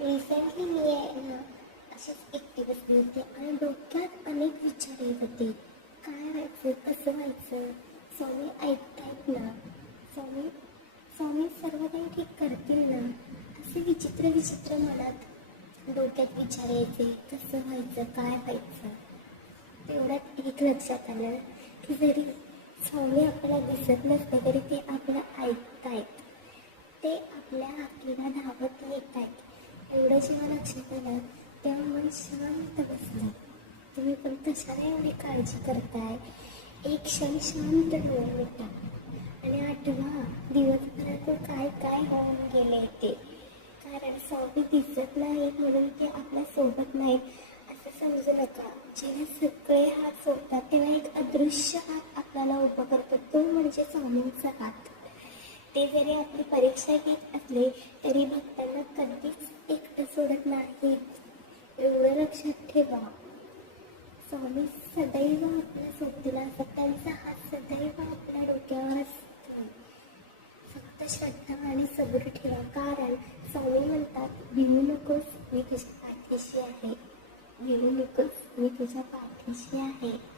Recently मी आहे ना अशीच एकटी बसली होते आणि डोक्यात अनेक विचार येत होते. काय व्हायचं, कसं व्हायचं, स्वामी ऐकतायत ना, स्वामी स्वामी सर्व काही ठीक करतील ना, असे विचित्र विचित्र मनात डोक्यात विचार यायचे. कसं व्हायचं, काय व्हायचं. तेवढ्यात एक लक्षात आलं की जरी स्वामी आपल्याला दिसत नसते तरी ते आपलं ऐकतायत, ते आपल्या हाकेला धावत येत आहेत. एवढं जेव्हा लक्षात आलं तेव्हा मन शांत बसलं. तुम्ही पण तशाने एवढी काळजी करताय, एक क्षण शांत डोळे मिटा आणि आठवा दिवसभरात काय काय होऊन गेले ते. कारण स्वामी दिसत नाही म्हणून ते आपल्या सोबत नाहीत असं समजू नका. जेव्हा सगळे हात सोडतात तेव्हा एक अदृश्य हात आपल्याला उभं करतो, तो म्हणजे स्वामींचा हात. ते जरी आपली परीक्षा घेत असले तरी भक्तांना कधीच एकटं सोडत नाहीत, एवढं लक्षात ठेवा. स्वामी सदैव आपल्या सोबतीला असतात, त्यांचा हात सदैव आपल्या डोक्यावर असतो. फक्त श्रद्धा आणि सब्र ठेवा. कारण स्वामी म्हणतात, भिवू नकोस, मी तुझ्या पाठीशी आहे. भिवू नकोस, मी तुझ्या पाठीशी आहे.